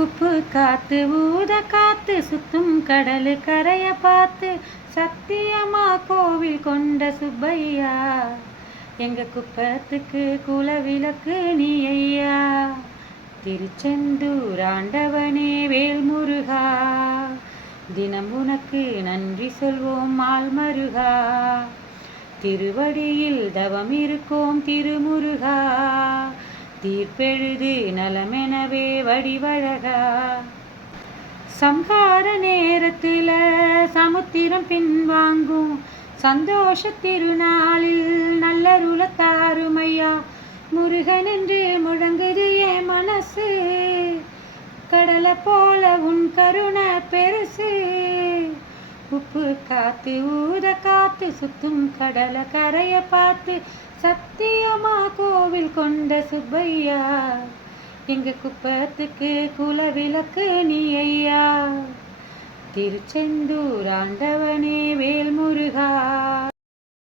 உப்பு காத்து ஊத காத்து சுத்தும் கடலு கரைய பார்த்து சத்தியமா கோவில் கொண்ட சுப்பையா, எங்க குப்பத்துக்கு குலவிளக்கு நீ ஐயா. திருச்செந்தூர் ஆண்டவனே வேல்முருகா, தினம் உனக்கு நன்றி சொல்வோம் மால்மருகா. திருவடியில் தவம் இருக்கோம் திருமுருகா, தீர்ப்பெழுது நலமெனவே வடிவழகா. சம்ஹார நேரத்துல சமுத்திரம் பின்வாங்கும் சந்தோஷ திருநாளில் நல்லருள தாருமையா. முருகன் என்று முழங்குது என் மனசு, கடலை போல உன் கருணை பெருசு. உப்பு காத்து ஊத காத்து சுத்தும் கடலை கரைய பார்த்து சத்தியமா கோவில் கொண்ட சுப்பையா, எங்க குப்பத்துக்கு குலவிளக்கு நீ ஐயா. திருச்செந்தூர் ஆண்டவனே வேல்முருகா.